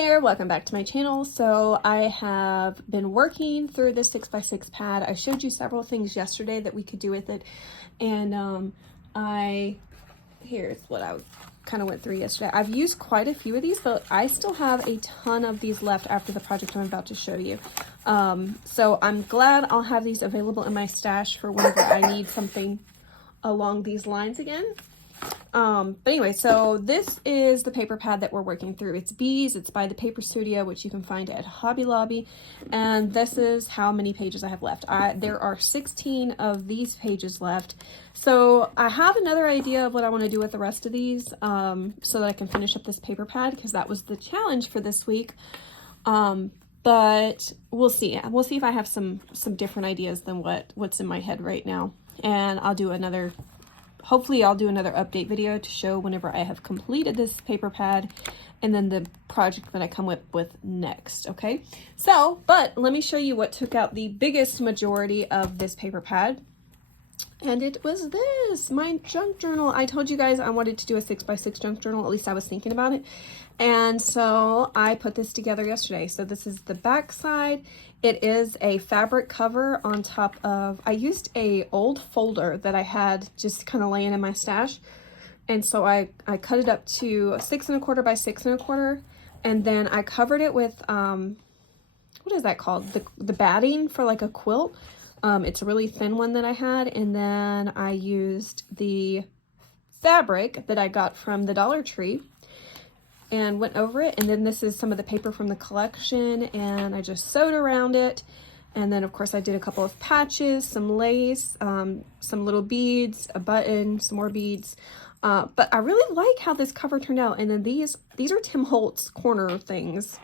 there, welcome back to my channel. So I have been working through this 6x6 pad. I showed you several things yesterday that we could do with it, and here's what I kind of went through yesterday. I've used quite a few of these, but I still have a ton of these left after the project I'm about to show you. So I'm glad I'll have these available in my stash for whenever I need something along these lines again. But anyway, so this is the paper pad that we're working through. It's Bees. It's by the Paper Studio, which you can find at Hobby Lobby. And this is how many pages I have left. There are 16 of these pages left. So I have another idea of what I want to do with the rest of these, so that I can finish up this paper pad, because that was the challenge for this week. But we'll see. We'll see if I have some different ideas than what's in my head right now. And I'll do another... Hopefully I'll do another update video to show whenever I have completed this paper pad and then the project that I come up with next, okay? So, but let me show you what took out the biggest majority of this paper pad. And it was this, my junk journal. I told you guys I wanted to do a 6x6 junk journal, at least I was thinking about it. And so I put this together yesterday. So this is the back side. It is a fabric cover on top of, I used a old folder that I had just kind of laying in my stash. And so I cut it up to 6 1/4 by 6 1/4. And then I covered it with, what is that called? The batting for like a quilt. It's a really thin one that I had. And then I used the fabric that I got from the Dollar Tree and went over it. And then this is some of the paper from the collection, and I just sewed around it. And then of course I did a couple of patches, some lace, some little beads, a button, some more beads. But I really like how this cover turned out. And then these are Tim Holtz corner things.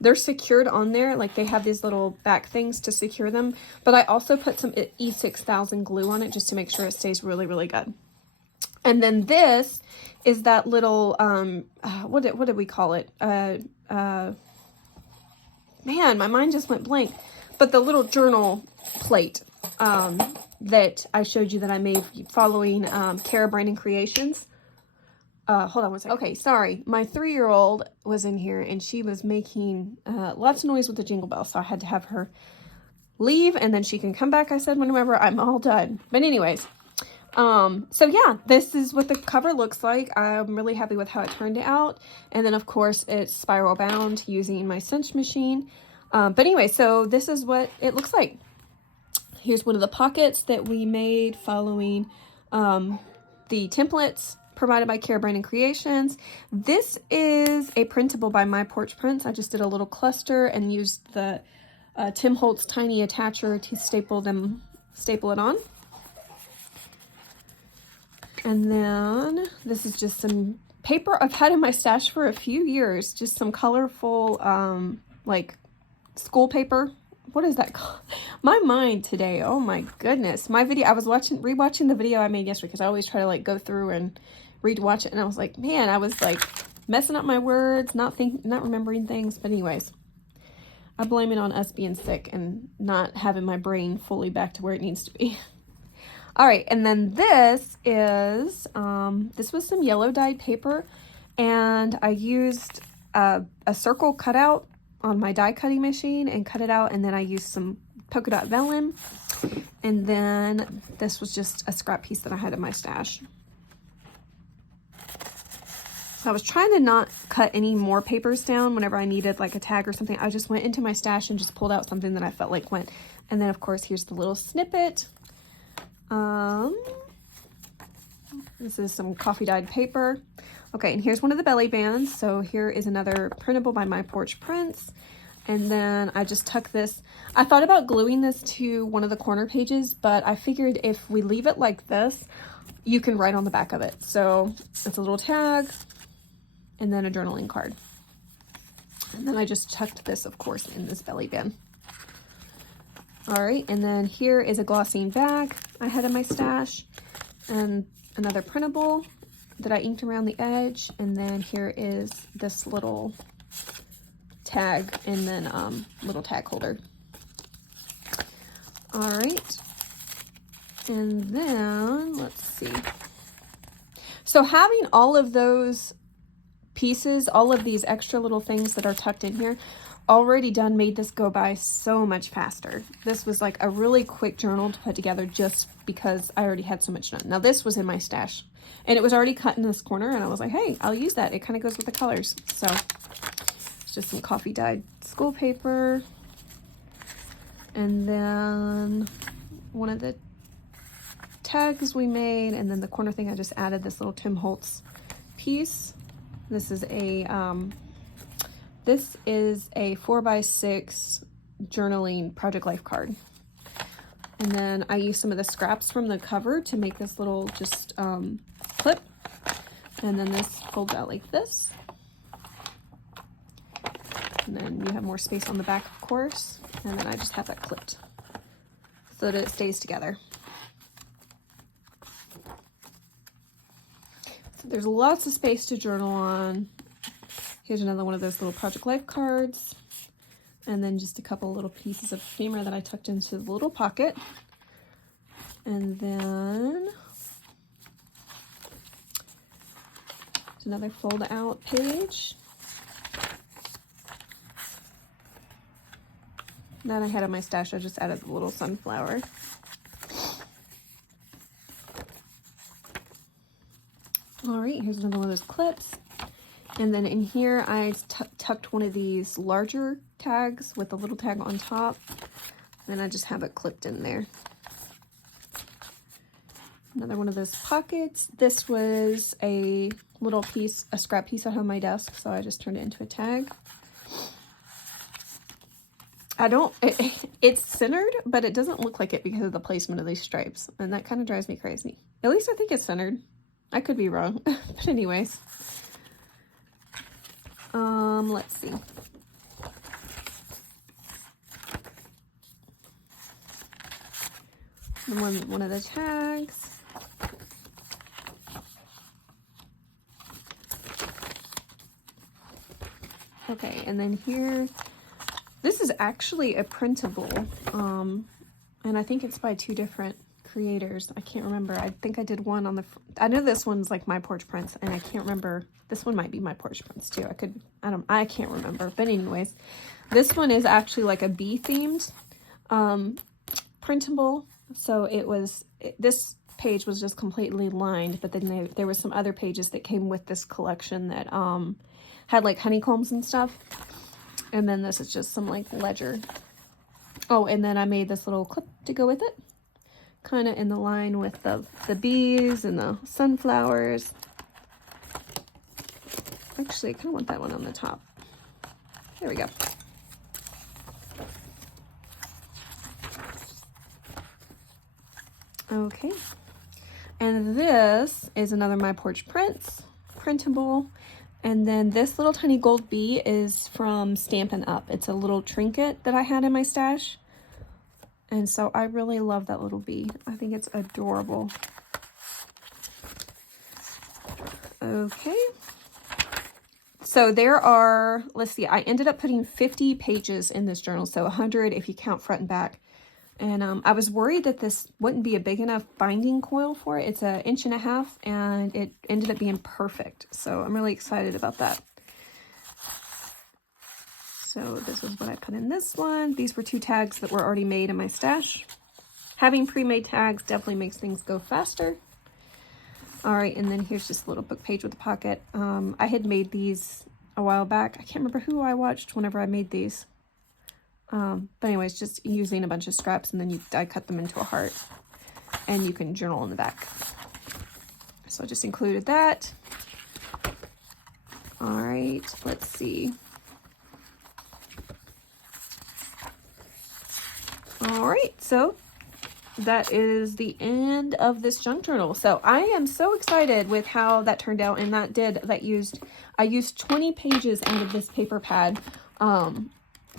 They're secured on there, like they have these little back things to secure them. But I also put some E6000 glue on it just to make sure it stays really, really good. And then this is that little, what did we call it? Man, my mind just went blank. But the little journal plate that I showed you that I made following Cara Brandon Creations. Hold on one second. Okay, sorry. My 3-year-old was in here and she was making lots of noise with the jingle bell. So I had to have her leave and then she can come back, I said, whenever I'm all done. But anyways, so yeah, this is what the cover looks like. I'm really happy with how it turned out. And then of course it's spiral bound using my cinch machine. But anyway, so this is what it looks like. Here's one of the pockets that we made following the templates provided by Cara Brandon Creations. This is a printable by My Porch Prints. I just did a little cluster and used the Tim Holtz tiny attacher to staple it on. And then this is just some paper I've had in my stash for a few years. Just some colorful, like school paper. What is that called? My mind today. Oh my goodness. My video, I was rewatching the video I made yesterday because I always try to like go through and rewatch it. And I was like, man, I was like messing up my words, not remembering things. But anyways, I blame it on us being sick and not having my brain fully back to where it needs to be. All right, and then this is, this was some yellow dyed paper, and I used a circle cutout on my die cutting machine and cut it out, and then I used some polka dot vellum, and then this was just a scrap piece that I had in my stash. So I was trying to not cut any more papers down whenever I needed like a tag or something. I just went into my stash and just pulled out something that I felt like went. And then of course, here's the little snippet. This is some coffee dyed paper. Okay, and here's one of the belly bands. So here is another printable by My Porch Prints. And then I just tuck this. I thought about gluing this to one of the corner pages, but I figured if we leave it like this, you can write on the back of it. So it's a little tag and then a journaling card. And then I just tucked this, of course, in this belly band. All right, and then here is a glossine bag I had in my stash, and another printable that I inked around the edge, and then here is this little tag, and then little tag holder. All right, and then let's see. So having all of those pieces, all of these extra little things that are tucked in here, already done, made this go by so much faster. This was like a really quick journal to put together just because I already had so much done. Now this was in my stash and it was already cut in this corner and I was like, hey, I'll use that. It kind of goes with the colors. So it's just some coffee dyed school paper. And then one of the tags we made, and then the corner thing, I just added this little Tim Holtz piece. This is a 4x6 journaling Project Life card. And then I used some of the scraps from the cover to make this little just clip. And then this folds out like this. And then you have more space on the back, of course. And then I just have that clipped so that it stays together. So there's lots of space to journal on. Here's another one of those little Project Life cards. And then just a couple little pieces of ephemera that I tucked into the little pocket. And then there's another fold out page. That I had in my stash, I just added the little sunflower. All right, here's another one of those clips. And then in here, I tucked one of these larger tags with a little tag on top. And I just have it clipped in there. Another one of those pockets. This was a little piece, a scrap piece I had on my desk, so I just turned it into a tag. It's centered, but it doesn't look like it because of the placement of these stripes. And that kind of drives me crazy. At least I think it's centered. I could be wrong. But anyways. Let's see. One of the tags. Okay, and then here, this is actually a printable, and I think it's by two different creators. I can't remember. I think I did one on the, I know this one's like My Porch Prints, and I can't remember. This one might be My Porch Prints too. I can't remember. But anyways, this one is actually like a bee themed printable. So this page was just completely lined, but then there were some other pages that came with this collection that had like honeycombs and stuff. And then this is just some like ledger. Oh, and then I made this little clip to go with it. Kind of in the line with the bees and the sunflowers. Actually, I kind of want that one on the top. There we go. Okay. And this is another My Porch Prints printable. And then this little tiny gold bee is from Stampin' Up. It's a little trinket that I had in my stash. And so I really love that little bee. I think it's adorable. Okay. So there are, let's see, I ended up putting 50 pages in this journal. So 100 if you count front and back. And I was worried that this wouldn't be a big enough binding coil for it. It's 1.5 inches and it ended up being perfect. So I'm really excited about that. So this is what I put in this one. These were 2 tags that were already made in my stash. Having pre-made tags definitely makes things go faster. All right, and then here's just a little book page with a pocket. I had made these a while back. I can't remember who I watched whenever I made these. But anyways, just using a bunch of scraps and then I cut them into a heart and you can journal in the back. So I just included that. All right, let's see. All right, so that is the end of this junk journal. So I am so excited with how that turned out, and I used 20 pages out of this paper pad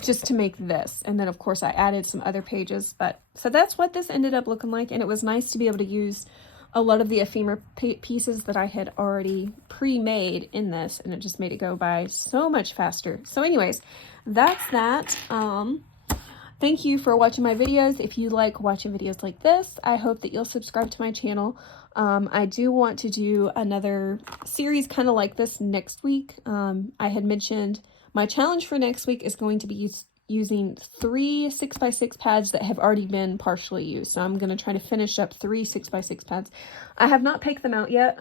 just to make this, and then of course I added some other pages. But so that's what this ended up looking like, and it was nice to be able to use a lot of the ephemera pieces that I had already pre-made in this, and it just made it go by so much faster. So anyways, that's that. Thank you for watching my videos. If you like watching videos like this, I hope that you'll subscribe to my channel. I do want to do another series kind of like this next week. I had mentioned my challenge for next week is going to be using 3 6x6 pads that have already been partially used. So I'm going to try to finish up 3 6x6 pads. I have not picked them out yet.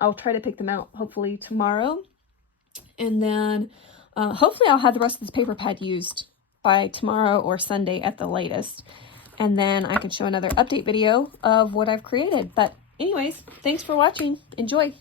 I'll try to pick them out hopefully tomorrow. And then hopefully I'll have the rest of this paper pad used by tomorrow or Sunday at the latest. And then I can show another update video of what I've created. But anyways, thanks for watching. Enjoy.